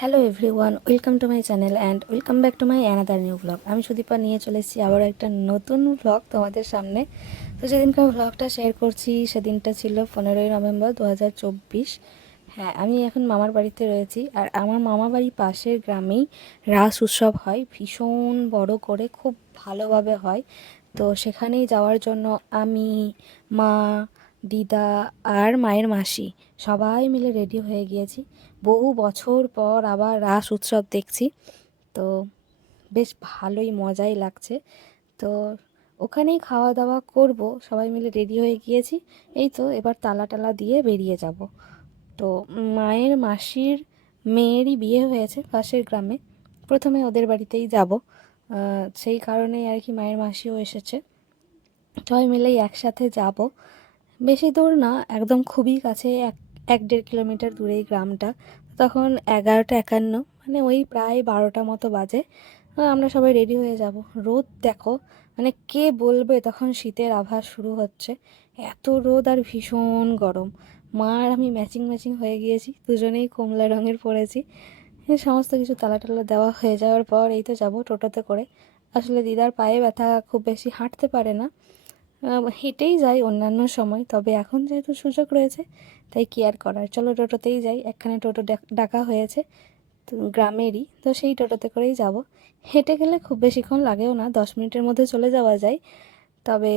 Hello everyone, welcome to my channel and welcome back to my another new blog. আমি সুদীপা নিয়ে চলে এসেছি আবার একটা নতুন ব্লগ তোমাদের সামনে। তো যেদিনকার ব্লগটা শেয়ার করছি সেদিনটা ছিল 15ই নভেম্বর 2024। হ্যাঁ, আমি এখন মামার বাড়িতে রয়েছি। আর আমার মামা বাড়ি পাশের গ্রামেই রাস উৎসব হয়, ভীষণ বড় করে, খুব ভালোভাবে হয়। তো সেখানেই যাওয়ার জন্য আমি, মা, দিদা আর মায়ের মাসি সবাই মিলে রেডি হয়ে গিয়েছি। বহু বছর পর আবার রাস উৎসব দেখছি, তো বেশ ভালোই মজাই লাগছে। তো ওখানেই খাওয়া দাওয়া করব, সবাই মিলে রেডি হয়ে গিয়েছি। এই তো এবার তালা টালা দিয়ে বেরিয়ে যাব। তো মায়ের মাসির মেয়েরই বিয়ে হয়েছে পাশের গ্রামে, প্রথমে ওদের বাড়িতেই যাব। সেই কারণেই আর কি মায়ের মাসিও এসেছে, সবাই মিলেই একসাথে যাব। বেশি দূর না, একদম খুবই কাছে, 1-1.5 কিলোমিটার দূরেই গ্রামটা। তখন 11টা 51, মানে ওই প্রায় 12টা মতো বাজে। আমরা সবাই রেডি হয়ে যাব। রোদ দেখো, মানে কে বলবে তখন শীতের আভাস শুরু হচ্ছে, এত রোদ আর ভীষণ গরম। মা আর আমি ম্যাচিং ম্যাচিং হয়ে গিয়েছি, দুজনেই কমলা রঙের পরেছি। এই সমস্ত কিছু তালা টালা দেওয়া হয়ে যাওয়ার পর এই তো যাব টোটোতে করে। আসলে দিদার পায়ে ব্যথা, খুব বেশি হাঁটতে পারে না, হেঁটেই যাই অন্যান্য সময়, তবে এখন যেহেতু সুযোগ রয়েছে তাই কি আর করার, চলো টোটোতেই যাই। একখানে টোটো ডাকা হয়েছে, তো গ্রামেরই, তো সেই টোটোতে করেই যাব। হেঁটে গেলে খুব বেশিক্ষণ লাগেও না, 10 মিনিটের মধ্যে চলে যাওয়া যায়। তবে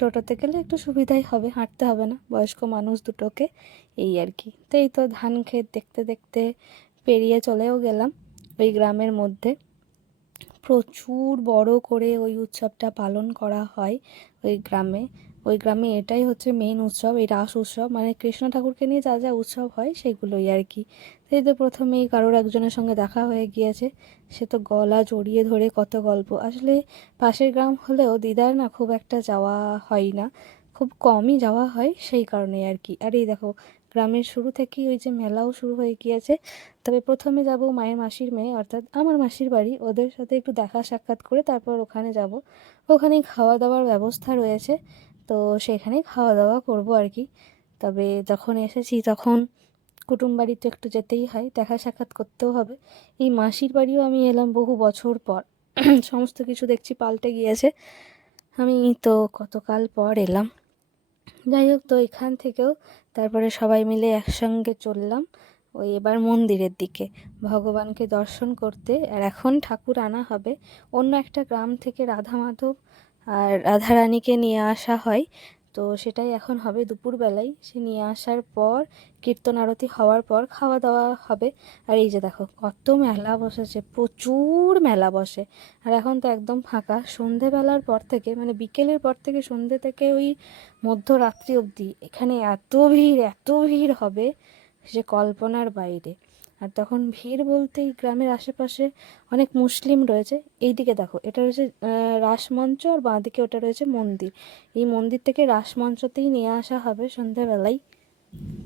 টোটোতে গেলে একটু সুবিধাই হবে, হাঁটতে হবে না বয়স্ক মানুষ দুটোকে, এই আর কি। তো এই তো ধান ক্ষেত দেখতে দেখতে পেরিয়ে চলেও গেলাম ওই গ্রামের মধ্যে। প্রচুর বড় করে ওই উৎসবটা পালন করা হয় ওই গ্রামে এটাই হচ্ছে মেন উৎসব, এই রাস উৎসব, মানে কৃষ্ণ ঠাকুরকে নিয়ে যা যা উৎসব হয় সেগুলোই আর কি। এই তো প্রথমেই কারোর একজনের সঙ্গে দেখা হয়ে গিয়েছে, সে তো গলা জড়িয়ে ধরে কত গল্প। আসলে পাশের গ্রাম হলেও দিদার না খুব একটা যাওয়া হয় না, খুব কমই যাওয়া হয়, সেই কারণে আর কি। আর এই দেখো, গ্রামের শুরু থেকেই ওই যে মেলাও শুরু হয়ে গিয়েছে। তবে প্রথমে যাব মায়ের মাসির মেয়ে, অর্থাৎ আমার মাসির বাড়ি, ওদের সাথে একটু দেখা সাক্ষাৎ করে তারপর ওখানে যাব। ওখানেই খাওয়া দাওয়ার ব্যবস্থা রয়েছে, তো সেখানেই খাওয়া দাওয়া করব আর কি। তবে যখন এসেছি তখন কুটুম বাড়ি তো একটু যেতেই হয়, দেখা সাক্ষাৎ করতেও হবে। এই মাসির বাড়িও আমি এলাম বহু বছর পর, সমস্ত কিছু দেখছি পাল্টে গিয়েছে। আমি তো কতকাল পর এলাম। যাই হোক, তো এখান থেকেও তারপরে সবাই মিলে একসঙ্গে চললাম ওই এবার মন্দিরের দিকে, ভগবানকে দর্শন করতে। আর এখন ঠাকুর আনা হবে অন্য একটা গ্রাম থেকে, রাধা মাধব আর রাধারানীকে নিয়ে আসা হয়। তো সেটাই এখন হবে দুপুরবেলায়, সে নিয়ে আসার পর কীর্তন আরতি হওয়ার পর খাওয়া দাওয়া হবে। আর এই যে দেখো কত মেলা বসেছে, প্রচুর মেলা বসে। আর এখন তো একদম ফাঁকা, সন্ধেবেলার পর থেকে, মানে বিকেলের পর থেকে সন্ধে থেকে ওই মধ্যরাত্রি অবধি এখানে এত ভিড় হবে যে কল্পনার বাইরে। আর তখন ভিড় বলতে এই গ্রামের আশেপাশে অনেক মুসলিম রয়েছে। এইদিকে দেখো, এটা রয়েছে রাসমঞ্চ, আর বাঁদিকে ওটা রয়েছে মন্দির। এই মন্দির থেকে রাসমঞ্চতেই নিয়ে আসা হবে সন্ধেবেলায়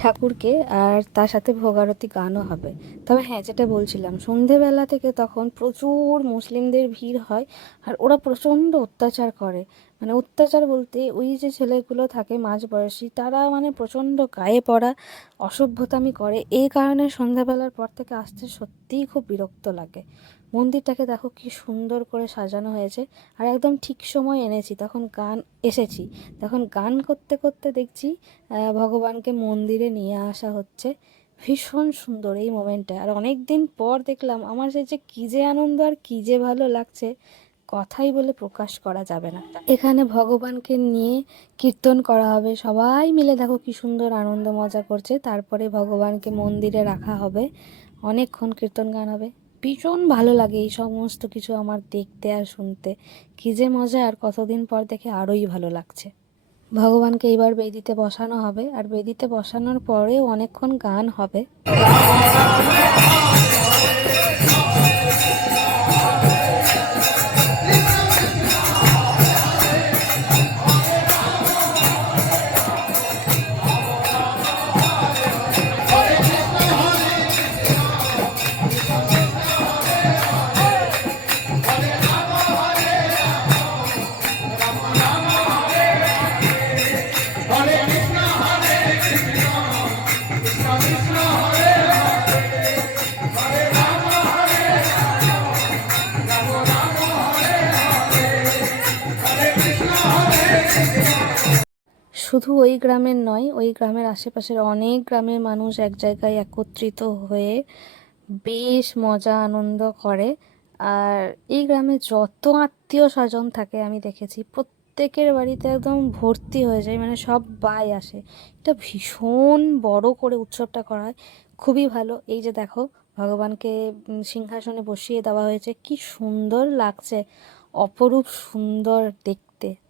ঠাকুরকে, আর তার সাথে ভোগারতি গানও হবে। তবে হ্যাঁ, যেটা বলছিলাম, সন্ধেবেলা থেকে তখন প্রচুর মুসলিমদের ভিড় হয়। আর ওরা প্রচণ্ড অত্যাচার করে, মানে অত্যাচার বলতে ওই যে ছেলেগুলো থাকে মাঝবয়সী, তারা মানে প্রচণ্ড গায়ে পড়া অসভ্যতামি করে। এই কারণে সন্ধ্যাবেলার পর থেকে আসতে সত্যিই খুব বিরক্ত লাগে। মন্দিরটাকে দেখো কি সুন্দর করে সাজানো হয়েছে। আর একদম ঠিক সময় এসেছি তখন গান করতে করতে দেখছি ভগবানকে মন্দিরে নিয়ে আসা হচ্ছে। ভীষণ সুন্দর এই মোমেন্টটা, আর অনেক দিন পর দেখলাম। আমার যে কী যে আনন্দ আর কী যে ভালো লাগছে, কথাই বলে প্রকাশ করা যাবে না। এখানে ভগবানকে নিয়ে কীর্তন করা হবে, সবাই মিলে দেখো কি সুন্দর আনন্দ মজা করছে। তারপরে ভগবানকে মন্দিরে রাখা হবে, অনেকক্ষণ কীর্তন গান হবে। ভীষণ ভালো লাগে এই সমস্ত কিছু আমার দেখতে আর শুনতে, কী যে মজা। আর কতদিন পর দেখে আরোই ভালো লাগছে। ভগবানকে এবার বেদিতে বসানো হবে, আর বেদিতে বসানোর পরেও অনেকক্ষণ গান হবে। শুধু ওই গ্রামের নয়, ওই গ্রামের আশেপাশের অনেক গ্রামের মানুষ এক জায়গায় একত্রিত হয়ে বেশ মজা আনন্দ করে। আর এই গ্রামে যত আত্মীয় স্বজন থাকে আমি দেখেছি প্রত্যেকের বাড়িতে একদম ভর্তি হয়ে যায়, মানে সবাই আসে। এটা ভীষণ বড় করে উৎসবটা করা হয়, খুবই ভালো। এই যে দেখো, ভগবানকে সিংহাসনে বসিয়ে দেওয়া হয়েছে, কি সুন্দর লাগছে, অপরূপ সুন্দর দেখতে।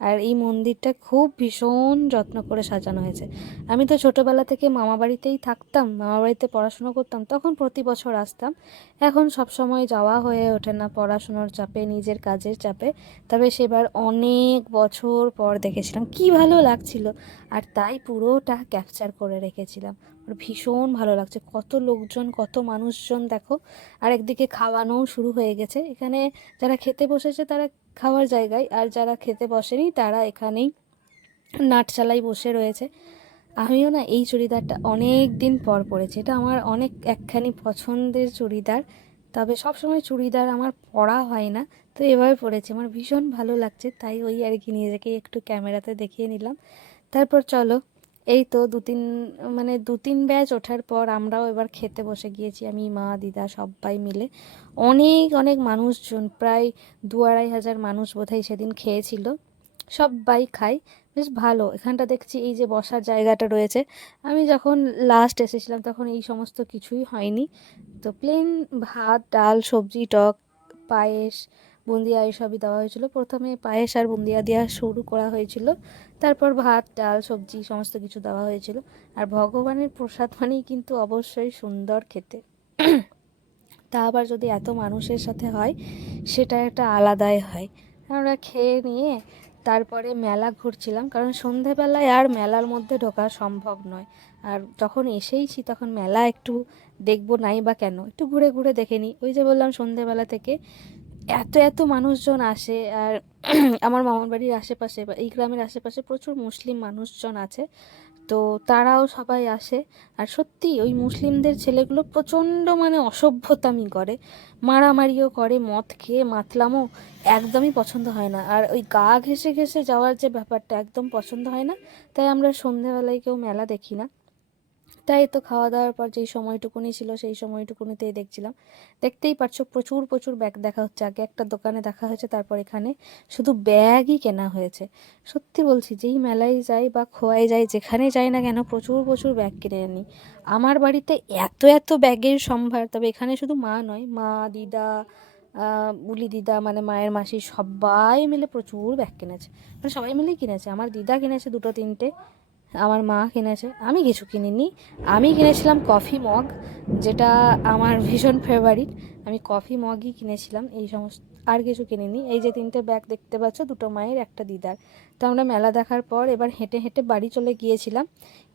আর এই মন্দিরটা খুব ভীষণ যত্ন করে সাজানো হয়েছে। আমি তো ছোটোবেলা থেকে মামা বাড়িতেই থাকতাম, মামা বাড়িতে পড়াশুনো করতাম, তখন প্রতি বছর আসতাম। এখন সব সময় যাওয়া হয়ে ওঠে না, পড়াশুনোর চাপে, নিজের কাজের চাপে। তবে সেবার অনেক বছর পর দেখেছিলাম, কি ভালো লাগছিল। আর তাই পুরোটা ক্যাপচার করে রেখেছিলাম। আর ভীষণ ভালো লাগছে, কত লোকজন, কত মানুষজন দেখো। আর একদিকে খাওয়ানোও শুরু হয়ে গেছে। এখানে যারা খেতে বসেছে তারা খাওয়ার জায়গায়, আর যারা খেতে বসেনি তারা এখানেই নাটচালাই বসে রয়েছে। আমিও না এই চুড়িদারটা অনেক দিন পর পরেছি, এটা আমার অনেক একখানি পছন্দের চুড়িদার। তবে সব সময় চুড়িদার আমার পরা হয় না, তো এভাবে পরেছি, আমার ভীষণ ভালো লাগছে, তাই ওই আর কি নিজেকে একটু ক্যামেরাতে দেখিয়ে নিলাম। তারপর চলো, এই তো দু তিন ব্যাচ ওঠার পর আমরাও এবার খেতে বসে গিয়েছি, আমি, মা, দিদা সবাই মিলে। অনেক অনেক মানুষজন, প্রায় 2-2.5 হাজার মানুষ বোধহয় সেদিন খেয়েছিল। সবাই খায়, বেশ ভালো। এখানটা দেখছি এই যে বসার জায়গাটা রয়েছে, আমি যখন লাস্ট এসেছিলাম তখন এই সমস্ত কিছুই হয়নি। তো প্লেন ভাত, ডাল, সবজি, টক, পায়েস, বুন্দিয়া এইসবই দেওয়া হয়েছিল। প্রথমে পায়েস আর বুন্দিয়া দেওয়া শুরু করা হয়েছিল, তারপর ভাত, ডাল, সবজি সমস্ত কিছু দেওয়া হয়েছিল। আর ভগবানের প্রসাদ মানেই কিন্তু অবশ্যই সুন্দর খেতে। তা আবার যদি এত মানুষের সাথে হয়, সেটা একটা আলাদাই হয়। আমরা খেয়ে নিয়ে তারপরে মেলা ঘুরছিলাম, কারণ সন্ধেবেলায় আর মেলার মধ্যে ঢোকা সম্ভব নয়। আর যখন এসেইছি তখন মেলা একটু দেখবো নাই বা কেন, একটু ঘুরে ঘুরে দেখে নিই। ওই যে বললাম, সন্ধেবেলা থেকে এত এত মানুষজন আসে। আর আমার মামার বাড়ির আশেপাশে বা এই গ্রামের আশেপাশে প্রচুর মুসলিম মানুষজন আছে, তো তারাও সবাই আসে। আর সত্যি ওই মুসলিমদের ছেলেগুলো প্রচণ্ড মানে অসভ্যতামি করে, মারামারিও করে, মদ খেয়ে মাতলামও একদমই পছন্দ হয় না। আর ওই গা ঘেঁষে ঘেঁষে যাওয়ার যে ব্যাপারটা একদম পছন্দ হয় না, তাই আমরা সন্ধেবেলায় কেউ মেলা দেখি না। তাই তো খাওয়া দাওয়ার পর যেই সময়টুকুনি ছিল সেই সময়টুকুনিতেই দেখছিলাম। দেখতেই পারছো প্রচুর প্রচুর ব্যাগ দেখা হচ্ছে। আগে একটা দোকানে দেখা হয়েছে, তারপর এখানে শুধু ব্যাগই কেনা হয়েছে। সত্যি বলছি, যেই মেলায় যাই বা খোয়াই যাই, যেখানে যাই না কেন, প্রচুর প্রচুর ব্যাগ কিনে আনি। আমার বাড়িতে এত এত ব্যাগের সম্ভার। তবে এখানে শুধু মা নয়, মা, দিদা, বুলি দিদা মানে মায়ের মাসি, সবাই মিলে প্রচুর ব্যাগ কিনেছে। মানে সবাই মিলেই কিনেছে। আমার দিদা কিনেছে 2-3টে, আমার মা কিনেছে, আমি কিছু কিনিনি। আমি কিনেছিলাম কফি মগ, যেটা আমার ভীষণ ফেভারিট। আমি কফি মগই কিনেছিলাম, এই সমস্ত, আর কিছু কিনিনি। এই যে 3টে ব্যাগ দেখতে পাচ্ছ, 2টো মায়ের, একটা দিদার। তো আমরা মেলা দেখার পর এবার হেঁটে হেঁটে বাড়ি চলে গিয়েছিলাম।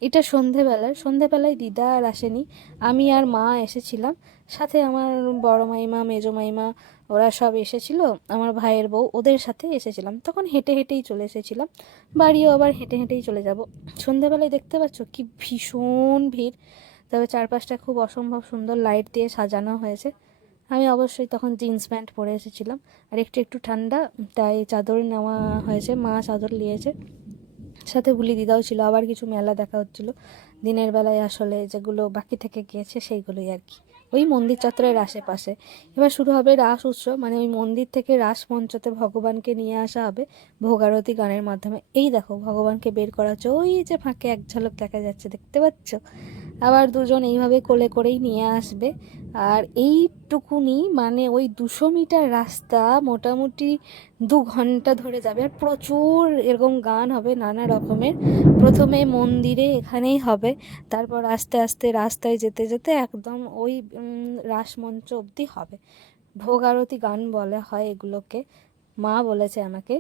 এটা সন্ধেবেলায় দিদা আর আসেনি, আমি আর মা এসেছিলাম। সাথে আমার বড় মাইমা, মেজো মাইমা, ওরা সব এসেছিলো। আমার ভাইয়ের বউ, ওদের সাথে এসেছিলাম। তখন হেঁটে হেঁটেই চলে এসেছিলাম, বাড়িও আবার হেঁটে হেঁটেই চলে যাব। সন্ধেবেলায় দেখতে পাচ্ছ কি ভীষণ ভিড়। তবে চারপাশটা খুব অসম্ভব সুন্দর লাইট দিয়ে সাজানো হয়েছে। আমি অবশ্যই তখন জিন্স প্যান্ট পরে এসেছিলাম, আর একটু একটু ঠান্ডা, তাই চাদর নেওয়া হয়েছে, মা চাদর নিয়েছে, সাথে বুলি দিদাও ছিল। আবার কিছু মেলা দেখা হচ্ছিলো দিনের বেলায়, আসলে যেগুলো বাকি থেকে গিয়েছে সেইগুলোই আর কি, ওই মন্দির চত্বরের আশেপাশে। এবার শুরু হবে রাস উৎসব, মানে ওই মন্দির থেকে রাস মঞ্চতে ভগবানকে নিয়ে আসা হবে ভোগারতি গানের মাধ্যমে। এই দেখো ভগবানকে বের করা হচ্ছে, ওই যে ফাঁকে এক ঝলক দেখা যাচ্ছে, দেখতে পাচ্ছ। আবার দুজন এইভাবে কোলে করেই নিয়ে আসবে। আর এইটুকুনি মানে ওই 200 মিটার রাস্তা মোটামুটি 2 ঘন্টা ধরে যাবে। আর প্রচুর এরকম গান হবে নানা রকমের। প্রথমে মন্দিরে এখানেই হবে, তারপর আস্তে আস্তে রাস্তায় যেতে যেতে একদম ওই রাসমঞ্চ অবধি হবে। ভোগ আরতি গান বলা হয় এগুলোকে, মা বলেছে আমাকে।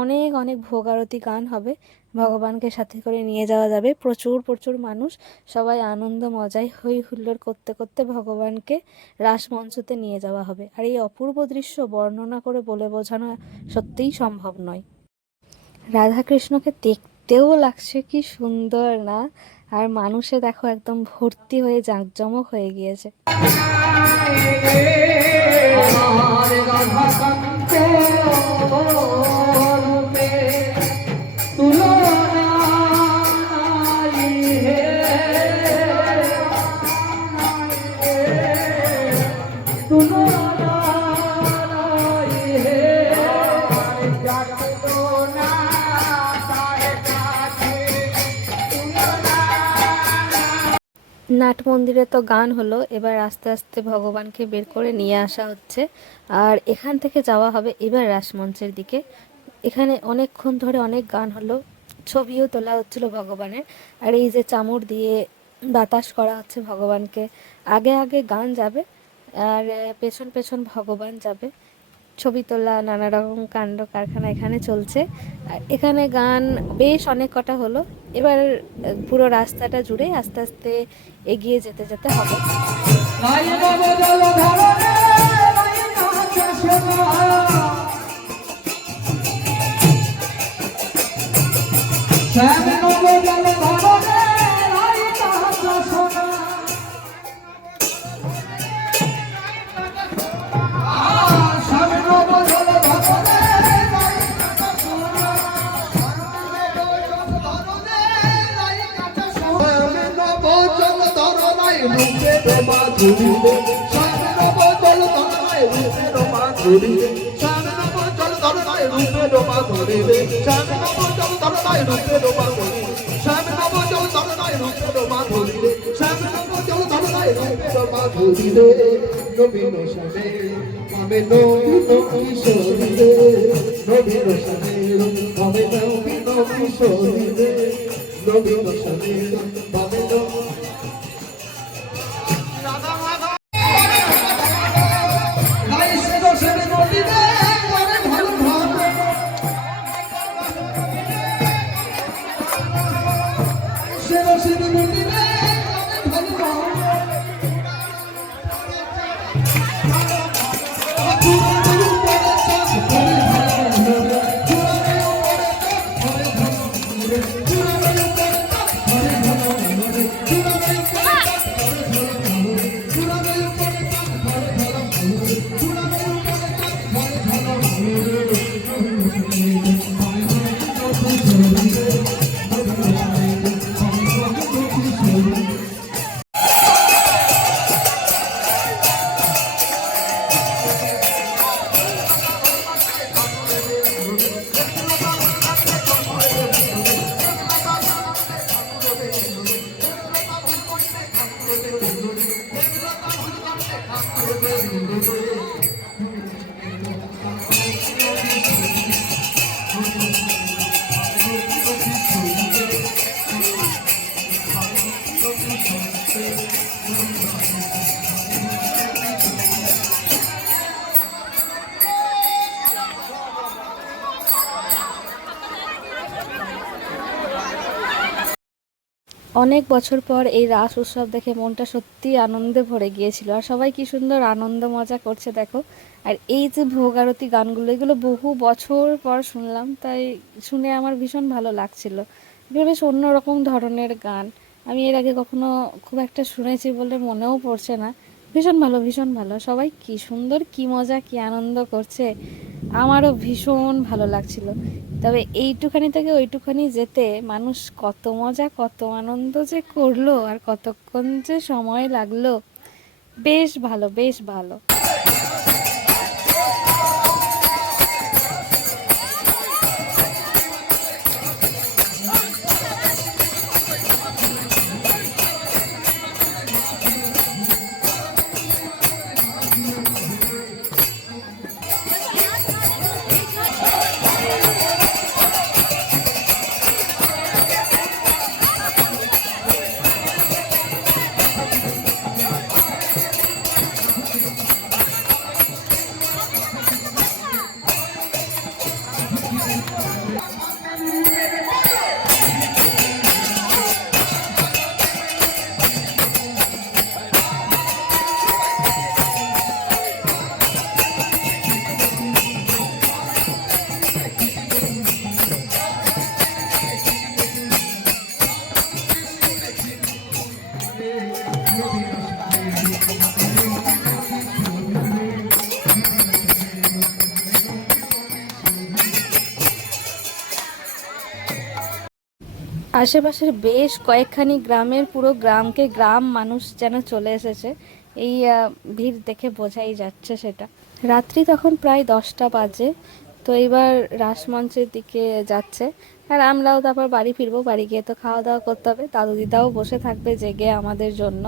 অনেক অনেক ভোগ আরতি গান হবে, ভগবানকে সাথে করে নিয়ে যাওয়া যাবে। প্রচুর প্রচুর মানুষ, সবাই আনন্দ মজায় হই হুল্লোড় করতে করতে ভগবানকে রাসমঞ্চতে নিয়ে যাওয়া হবে। আর এই অপূর্ব দৃশ্য বর্ণনা করে বলে বোঝানো সত্যিই সম্ভব নয়। রাধাকৃষ্ণকে দেখতেও লাগছে কি সুন্দর না, আর মানুষে দেখো একদম ভর্তি হয়ে জাঁকজমক হয়ে গিয়েছে। নাট মন্দিরে তো গান হলো, এবার আস্তে আস্তে ভগবানকে বের করে নিয়ে আসা হচ্ছে। আর এখান থেকে যাওয়া হবে এবার রাসমঞ্চের দিকে। এখানে অনেকক্ষণ ধরে অনেক গান হলো, ছবিও তোলা হচ্ছিল ভগবানের। আর এই যে চামর দিয়ে বাতাস করা হচ্ছে ভগবানকে, আগে আগে গান যাবে আর পেছন পেছন ভগবান যাবে। ছবি তোলা, নানা রকম কাণ্ড কারখানা এখানে চলছে। আর এখানে গান বেশ অনেক কটা হলো। এবার পুরো রাস্তাটা জুড়ে আস্তে আস্তে এগিয়ে যেতে যেতে হবে। অনেক বছর পর এই রাস উৎসব দেখে মনটা সত্যি আনন্দে ভরে গিয়েছিল। আর সবাই কি সুন্দর আনন্দ মজা করছে দেখো। আর এই যে ভোগ আরতি গানগুলো, এগুলো বহু বছর পর শুনলাম, তাই শুনে আমার ভীষণ ভালো লাগছিল। এগুলো বেশ অন্যরকম ধরনের গান, আমি এর আগে কখনো খুব একটা শুনেছি বলে মনেও পড়ছে না। ভীষণ ভালো, ভীষণ ভালো। সবাই কি সুন্দর, কি মজা, কি আনন্দ করছে, আমারও ভীষণ ভালো লাগছিল। তবে এইটুখানি থেকে ওইটুখানি যেতে মানুষ কত মজা, কত আনন্দ যে করলো, আর কতক্ষণ যে সময় লাগলো। বেশ ভালো, বেশ ভালো। আশেপাশের বেশ কয়েকখানি গ্রামের পুরো গ্রামকে গ্রাম মানুষ যেন চলে এসেছে এই ভিড় দেখে বোঝাই যাচ্ছে সেটা। রাত্রি তখন প্রায় 10টা বাজে। তো এবার রাসমঞ্চের দিকে যাচ্ছে, আর আমরাও তারপর বাড়ি ফিরবো। বাড়ি গিয়ে তো খাওয়া দাওয়া করতে হবে, দাদু দিদাও বসে থাকবে জেগে আমাদের জন্য।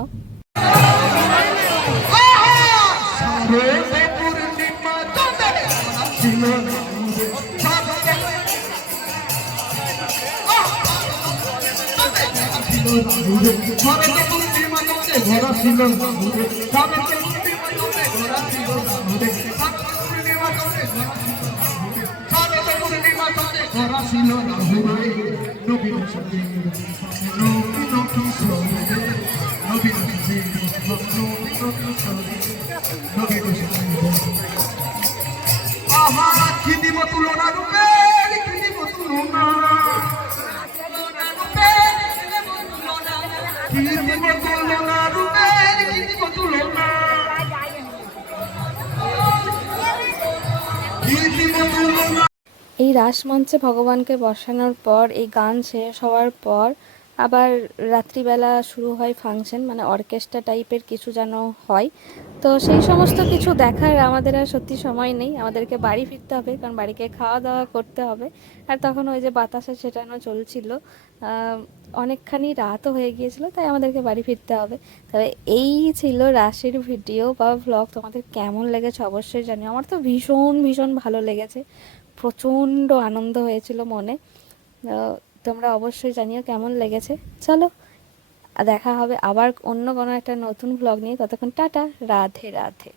কি দিব তুলনা রূপে, কি দিব তুলনা, কি দিব তুলনা রূপে, কি দিব তুলনা, কি দিব তুলনা। এই রাসমঞ্চে ভগবানকে বসানোর পর, এই গান শেষ হওয়ার পর আবার রাত্রিবেলা শুরু হয় ফাংশন, মানে অর্কেস্ট্রা টাইপের কিছু যেন হয়। তো সেই সমস্ত কিছু দেখার আমাদের আর সত্যি সময় নেই, আমাদেরকে বাড়ি ফিরতে হবে, কারণ বাড়িকে খাওয়া দাওয়া করতে হবে। আর তখন ওই যে বাতাসা ছেটানো চলছিল, অনেকখানি রাতও হয়ে গিয়েছিল, তাই আমাদেরকে বাড়ি ফিরতে হবে। তবে এই ছিল রাশের ভিডিও বা ভ্লগ। তোমাদের কেমন লেগেছে অবশ্যই জানিও। আমার তো ভীষণ ভীষণ ভালো লেগেছে, প্রচণ্ড আনন্দ হয়েছিল মনে। তোমরা অবশ্যই জানিও কেমন লেগেছে। চলো, দেখা হবে আবার অন্য কোনো একটা নতুন ভ্লগ নিয়ে। ততক্ষণ টাটা, রাধে রাধে।